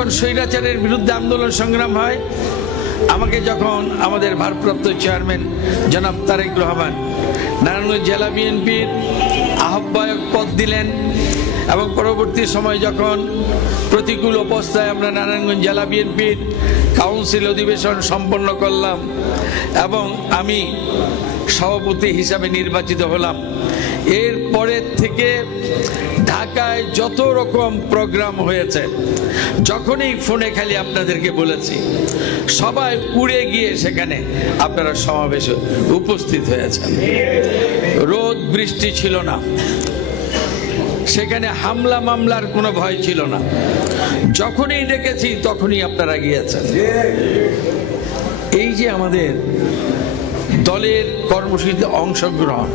যখন স্বৈরাচারের বিরুদ্ধে আন্দোলন সংগ্রাম হয়, আমাকে যখন আমাদের ভারপ্রাপ্ত চেয়ারম্যান জনাব তারেক রহমান নারায়ণগঞ্জ জেলা বিএনপির আহ্বায়ক পদ দিলেন এবং পরবর্তী সময় যখন প্রতিকূল অবস্থায় আমরা নারায়ণগঞ্জ জেলা বিএনপির কাউন্সিল অধিবেশন সম্পন্ন করলাম এবং আমি সভাপতি হিসাবে নির্বাচিত হলাম এর পরের থেকে ঢাকায় যত রকম প্রোগ্রাম হয়েছে, যখনই ফোনে খালি আপনাদেরকে বলেছি, সবাই উড়ে গিয়ে সেখানে আপনারা সমাবেশে উপস্থিত হয়েছেন। রোদ, বৃষ্টি ছিল না। সেখানে হামলা, মামলার কোনো ভয় ছিল না। যখনই ডেকেছি, তখনই আপনারা গিয়েছেন। এই যে আমাদের দলের কর্মসূচিতে অংশগ্রহণ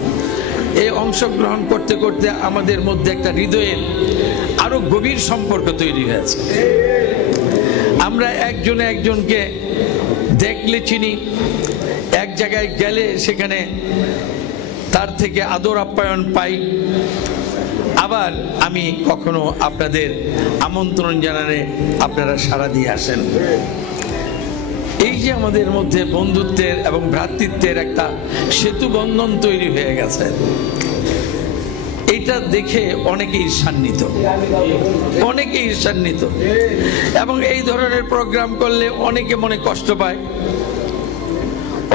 এই অংশগ্রহণ করতে করতে আমাদের মধ্যে একটা হৃদয়ের আরও গভীর সম্পর্ক তৈরি হয়েছে। আমরা একজনে একজনকে দেখলে চিনি, এক জায়গায় গেলে সেখানে তার থেকে আদর আপ্যায়ন পাই। আবার আমি কখনো আপনাদের আমন্ত্রণ জানালে আপনারা সাড়া দিয়ে আসেন। এই যে আমাদের মধ্যে বন্ধুত্বের এবং ভ্রাতৃত্বের একটা সেতু বন্ধন তৈরি হয়ে গেছে এটা দেখে অনেকে ঈর্ষান্বিত। অনেকে ঈর্ষান্বিত। এবং এই ধরনের প্রোগ্রাম করলে অনেকে মনে কষ্ট পায়।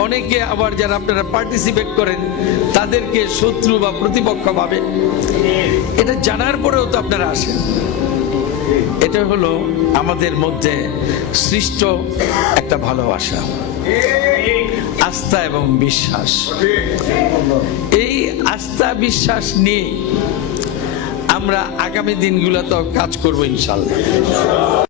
অনেকে আবার যারা আপনারা পার্টিসিপেট করেন, তাদেরকে শত্রু বা প্রতিপক্ষ ভাবে। এটা জানার পরেও তো আপনারা আসেন। এটা হলো আমাদের মধ্যে সৃষ্ট একটা ভালোবাসা, আস্থা এবং বিশ্বাস। এই আস্থা, বিশ্বাস নিয়ে আমরা আগামী দিনগুলো তো কাজ করব ইনশাল্লাহ।